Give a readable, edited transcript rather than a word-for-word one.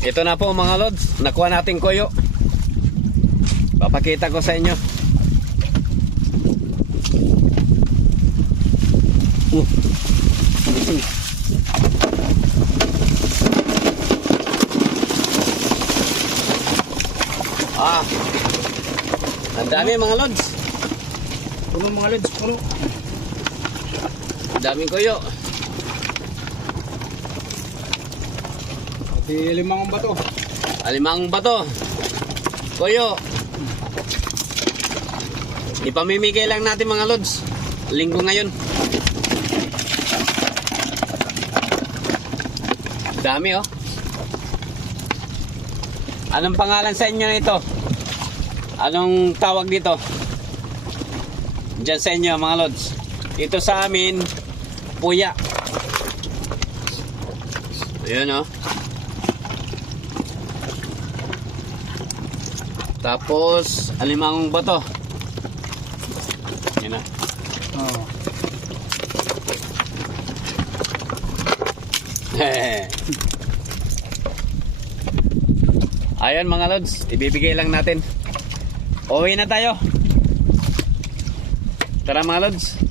Ito na po mga lods, nakuha natin kuyo. Papakita ko sa inyo. Ang dami mga lods. Puno mga lods, puno. Ang daming kuyo. Pati limang bato. Alimang bato. Kuyo. Ipamimigay lang natin mga lods. Linggo ngayon. Dami oh. Anong pangalan sa inyo nito? Anong tawag dito? Diyan sa inyo mga lods. Ito sa amin, puya. Ayan oh. Tapos, alimang bato. Ayan na. Oh. Ayan mga lods, ibibigay lang natin. Uwi na tayo. Tara mga lods.